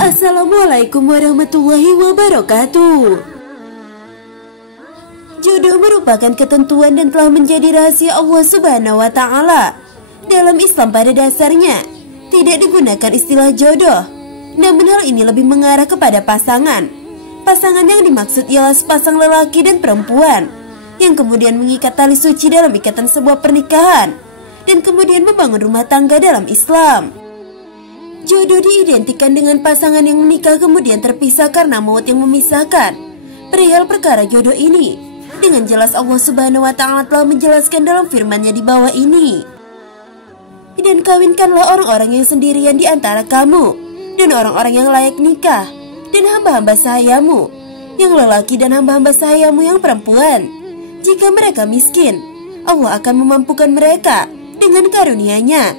Assalamualaikum warahmatullahi wabarakatuh. Jodoh merupakan ketentuan dan telah menjadi rahasia Allah Subhanahu wa Ta'ala. Dalam Islam pada dasarnya tidak digunakan istilah jodoh, namun hal ini lebih mengarah kepada pasangan. Pasangan yang dimaksud ialah sepasang lelaki dan perempuan yang kemudian mengikat tali suci dalam ikatan sebuah pernikahan dan kemudian membangun rumah tangga dalam Islam. Jodoh diidentikan dengan pasangan yang menikah kemudian terpisah karena maut yang memisahkan. Perihal perkara jodoh ini, dengan jelas Allah Subhanahu wa Ta'ala telah menjelaskan dalam firman-Nya di bawah ini. Dan kawinkanlah orang-orang yang sendirian di antara kamu dan orang-orang yang layak nikah dan hamba-hamba sahayamu yang lelaki dan hamba-hamba sahayamu yang perempuan. Jika mereka miskin, Allah akan memampukan mereka dengan karunia-Nya,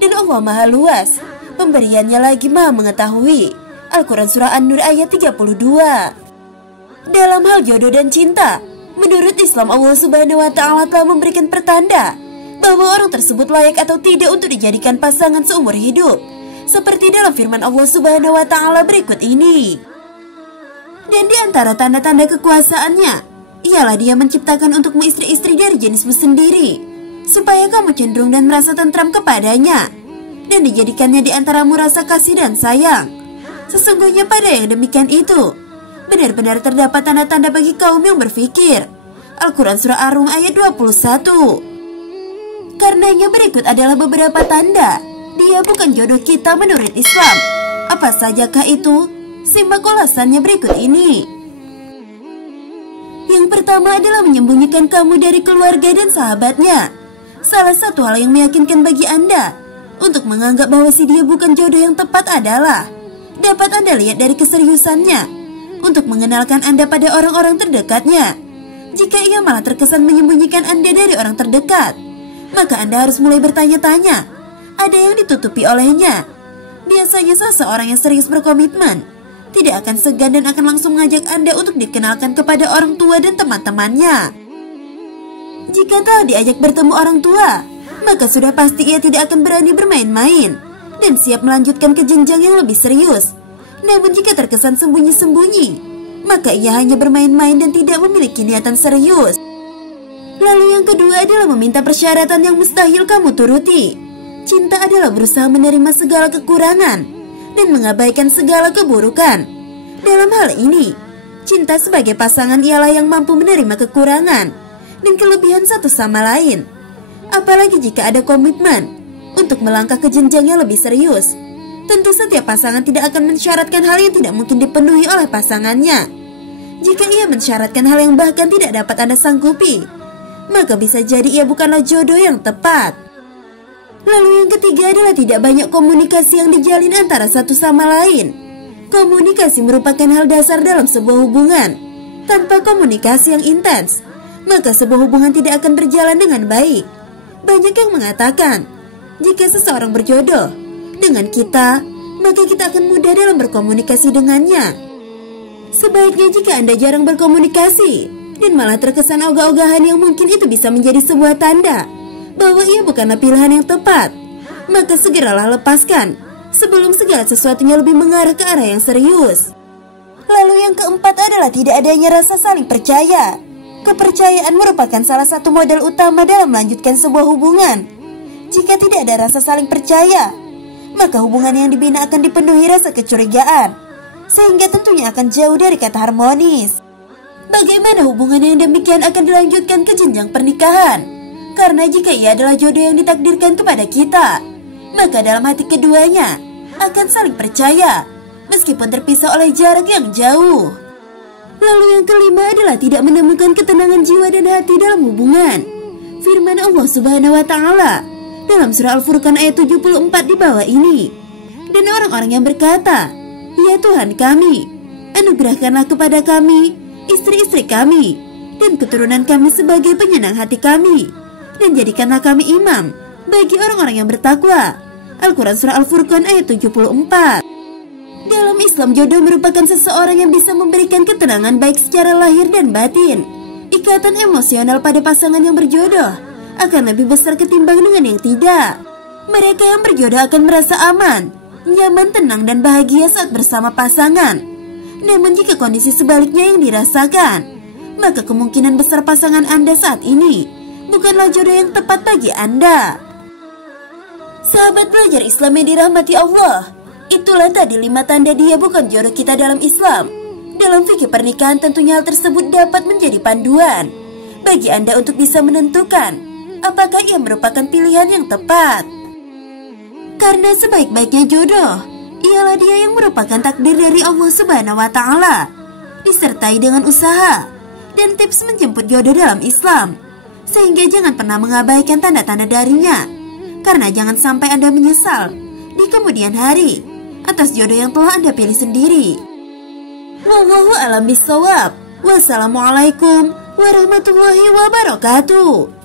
dan Allah Maha Luas, pemberiannya lagi Maha Mengetahui. Al-Quran Surah An-Nur ayat 32. Dalam hal jodoh dan cinta, menurut Islam Allah Subhanahu wa Ta'ala telah memberikan pertanda bahwa orang tersebut layak atau tidak untuk dijadikan pasangan seumur hidup, seperti dalam firman Allah Subhanahu wa Ta'ala berikut ini. Dan di antara tanda-tanda kekuasaannya ialah Dia menciptakan untukmu istri-istri dari jenismu sendiri, supaya kamu cenderung dan merasa tentram kepadanya, dan dijadikannya di antaramu rasa kasih dan sayang. Sesungguhnya pada yang demikian itu benar-benar terdapat tanda-tanda bagi kaum yang berfikir. Al-Quran Surah Ar-Rum ayat 21. Karenanya berikut adalah beberapa tanda dia bukan jodoh kita menurut Islam. Apa sajakah itu? Simak ulasannya berikut ini. Yang pertama adalah menyembunyikan kamu dari keluarga dan sahabatnya. Salah satu hal yang meyakinkan bagi Anda untuk menganggap bahwa si dia bukan jodoh yang tepat adalah dapat Anda lihat dari keseriusannya untuk mengenalkan Anda pada orang-orang terdekatnya. Jika ia malah terkesan menyembunyikan Anda dari orang terdekat, maka Anda harus mulai bertanya-tanya, ada yang ditutupi olehnya. Biasanya seseorang yang serius berkomitmen tidak akan segan dan akan langsung mengajak Anda untuk dikenalkan kepada orang tua dan teman-temannya. Jika telah diajak bertemu orang tua, maka sudah pasti ia tidak akan berani bermain-main dan siap melanjutkan ke jenjang yang lebih serius. Namun jika terkesan sembunyi-sembunyi, maka ia hanya bermain-main dan tidak memiliki niatan serius. Lalu yang kedua adalah meminta persyaratan yang mustahil kamu turuti. Cinta adalah berusaha menerima segala kekurangan dan mengabaikan segala keburukan. Dalam hal ini, cinta sebagai pasangan ialah yang mampu menerima kekurangan dan kelebihan satu sama lain. Apalagi jika ada komitmen untuk melangkah ke jenjang yang lebih serius. Tentu setiap pasangan tidak akan mensyaratkan hal yang tidak mungkin dipenuhi oleh pasangannya. Jika ia mensyaratkan hal yang bahkan tidak dapat Anda sanggupi, maka bisa jadi ia bukanlah jodoh yang tepat. Lalu yang ketiga adalah tidak banyak komunikasi yang dijalin antara satu sama lain. Komunikasi merupakan hal dasar dalam sebuah hubungan. Tanpa komunikasi yang intens, maka sebuah hubungan tidak akan berjalan dengan baik. Banyak yang mengatakan, jika seseorang berjodoh dengan kita, maka kita akan mudah dalam berkomunikasi dengannya. Sebaiknya jika Anda jarang berkomunikasi dan malah terkesan ogah-ogahan yang mungkin itu bisa menjadi sebuah tanda bahwa ia bukanlah pilihan yang tepat, maka segeralah lepaskan sebelum segala sesuatunya lebih mengarah ke arah yang serius. Lalu yang keempat adalah tidak adanya rasa saling percaya. Kepercayaan merupakan salah satu modal utama dalam melanjutkan sebuah hubungan. Jika tidak ada rasa saling percaya, maka hubungan yang dibina akan dipenuhi rasa kecurigaan, sehingga tentunya akan jauh dari kata harmonis. Bagaimana hubungan yang demikian akan dilanjutkan ke jenjang pernikahan? Karena jika ia adalah jodoh yang ditakdirkan kepada kita, maka dalam hati keduanya akan saling percaya, meskipun terpisah oleh jarak yang jauh. Lalu yang kelima adalah tidak menemukan ketenangan jiwa dan hati dalam hubungan. Firman Allah Subhanahu wa Ta'ala dalam surah Al-Furqan ayat 74 di bawah ini. Dan orang-orang yang berkata, ya Tuhan kami, anugerahkanlah kepada kami istri-istri kami dan keturunan kami sebagai penyenang hati kami, dan jadikanlah kami imam bagi orang-orang yang bertakwa. Al-Quran Surah Al-Furqan ayat 74. Dalam Islam, jodoh merupakan seseorang yang bisa memberikan ketenangan baik secara lahir dan batin. Ikatan emosional pada pasangan yang berjodoh akan lebih besar ketimbang dengan yang tidak. Mereka yang berjodoh akan merasa aman, nyaman, tenang, dan bahagia saat bersama pasangan. Namun jika kondisi sebaliknya yang dirasakan, maka kemungkinan besar pasangan Anda saat ini bukanlah jodoh yang tepat bagi Anda. Sahabat belajar Islam yang dirahmati Allah, itulah tadi 5 tanda dia bukan jodoh kita dalam Islam. Dalam fikih pernikahan tentunya hal tersebut dapat menjadi panduan bagi Anda untuk bisa menentukan apakah ia merupakan pilihan yang tepat. Karena sebaik-baiknya jodoh ialah dia yang merupakan takdir dari Allah Subhanahu wa Ta'ala, disertai dengan usaha dan tips menjemput jodoh dalam Islam. Sehingga jangan pernah mengabaikan tanda-tanda darinya, karena jangan sampai Anda menyesal di kemudian hari atas jodoh yang telah Anda pilih sendiri. Wallahu a'lam bishawab. Wassalamualaikum warahmatullahi wabarakatuh.